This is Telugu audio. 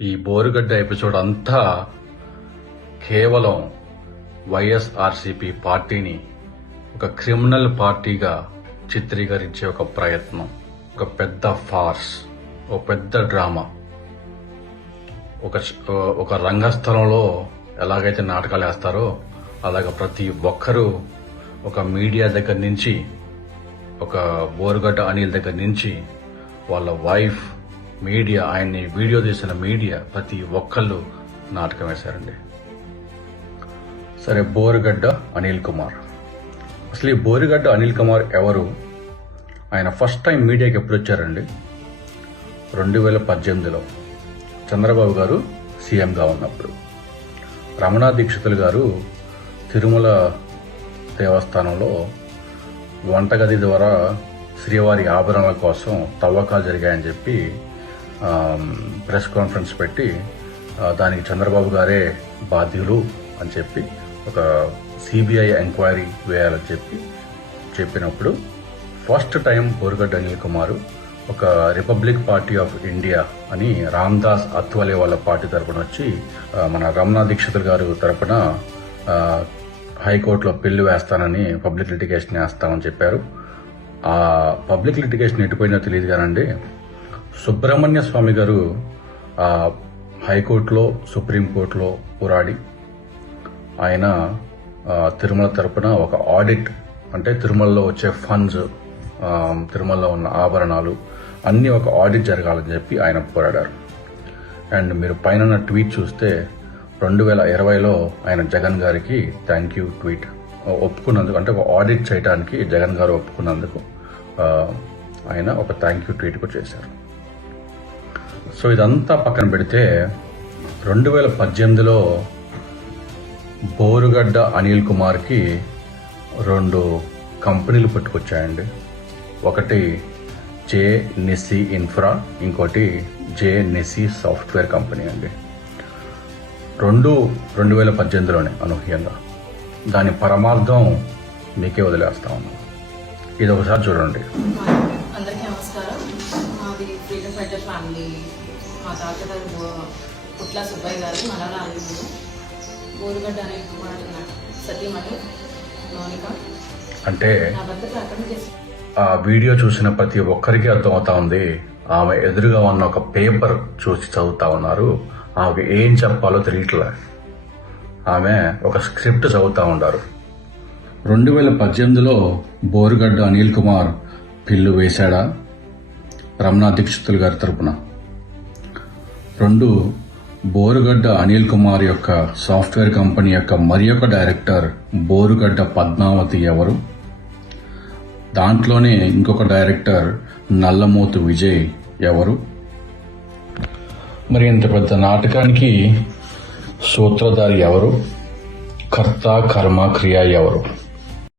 ఈ బోరుగడ్డ ఎపిసోడ్ అంతా కేవలం వైఎస్ఆర్సీపీ పార్టీని ఒక క్రిమినల్ పార్టీగా చిత్రీకరించే ఒక ప్రయత్నం, ఒక పెద్ద ఫార్స్, ఒక పెద్ద డ్రామా. ఒక రంగస్థలంలో ఎలాగైతే నాటకాలు వేస్తారో అలాగ ప్రతి ఒక్కరూ ఒక మీడియా దగ్గర నుంచి, ఒక బోరుగడ్డ అనిల్ దగ్గర నుంచి వాళ్ళ వైఫ్, మీడియా, ఆయన్ని వీడియో తీసిన మీడియా, ప్రతి ఒక్కళ్ళు నాటకం వేశారండి. సరే, బోరుగడ్డ అనిల్ కుమార్. అసలు ఈ బోరుగడ్డ అనిల్ కుమార్ ఎవరు? ఆయన ఫస్ట్ టైం మీడియాకి ఎప్పుడు వచ్చారండి? 2018లో చంద్రబాబు గారు సీఎంగా ఉన్నప్పుడు. రమణా దీక్షితులు గారు తిరుమల దేవస్థానంలో వంటగది ద్వారా శ్రీవారి ఆభరణాల కోసం తవ్వకాలు జరిగాయని చెప్పి ప్రెస్ కాన్ఫరెన్స్ పెట్టి దానికి చంద్రబాబు గారే బాధ్యులు అని చెప్పి ఒక సిబిఐ ఎంక్వైరీ వేయాలని చెప్పినప్పుడు ఫస్ట్ టైం బోరుగడ్డ అనిల్ కుమార్ ఒక రిపబ్లిక్ పార్టీ ఆఫ్ ఇండియా అని రామ్దాస్ అత్వాలే వాళ్ళ పార్టీ తరపున వచ్చి మన రమణా దీక్షితులు గారు తరపున హైకోర్టులో పిల్లు వేస్తానని, పబ్లిక్ లిటిగేషన్ వేస్తామని చెప్పారు. ఆ పబ్లిక్ లిటిగేషన్ ఎటుపోయినా తెలియదు కానండి, సుబ్రహ్మణ్య స్వామి గారు హైకోర్టులో, సుప్రీంకోర్టులో పోరాడి ఆయన తిరుమల తరపున ఒక ఆడిట్, అంటే తిరుమలలో వచ్చే ఫండ్స్, తిరుమలలో ఉన్న ఆభరణాలు అన్నీ ఒక ఆడిట్ జరగాలని చెప్పి ఆయన పోరాడారు. అండ్ మీరు పైన ట్వీట్ చూస్తే 2020లో ఆయన జగన్ గారికి థ్యాంక్ యూ ట్వీట్ ఒప్పుకున్నందుకు, అంటే ఒక ఆడిట్ చేయడానికి జగన్ గారు ఒప్పుకున్నందుకు ఆయన ఒక థ్యాంక్ యూ ట్వీట్ కూడా చేశారు. సో ఇదంతా పక్కన పెడితే 2018లో బోరుగడ్డ అనిల్ కుమార్కి 2 కంపెనీలు పట్టుకొచ్చాయండి. ఒకటి జే నిస్సి ఇన్ఫ్రా, ఇంకోటి జే నిస్సి సాఫ్ట్వేర్ కంపెనీ అండి. 2018లోనే అనూహ్యంగా. దాని పరమార్థం మీకే వదిలేస్తా ఉన్నాం. ఇది ఒకసారి చూడండి. అందరికీ నమస్కారం. మాది ఫ్రీడమ్ ఫైటర్ ఫ్యామిలీ. మా తాతగారు పుట్ల సుబ్బయ్య గారు, మనవరాలు బోరుగడ్డ అనిల్ కుమార్ సతీమణి మౌనిక. అంటే ఆ వీడియో చూసిన ప్రతి ఒక్కరికి అర్థమవుతా ఉంది, ఆమె ఎదురుగా ఉన్న ఒక పేపర్ చూసి చదువుతా ఉన్నారు. ఆమెకు ఏం చెప్పాలో తెలియట్లే. ఆమె ఒక స్క్రిప్ట్ చదువుతా ఉన్నారు. 2018లో బోరుగడ్డ అనిల్ కుమార్ పిల్లు వేశాడా రమణా దీక్షితులు గారి తరపున? 2, బోరుగడ్డ అనిల్ కుమార్ యొక్క సాఫ్ట్వేర్ కంపెనీ యొక్క మరి ఒక డైరెక్టర్ బోరుగడ్డ పద్మావతి ఎవరు? దాంట్లోనే ఇంకొక డైరెక్టర్ నల్లమోతు విజయ్ ఎవరు? మరి ఇంత పెద్ద నాటకానికి సూత్రధారి ఎవరు? కర్త, కర్మ, క్రియ ఎవరు?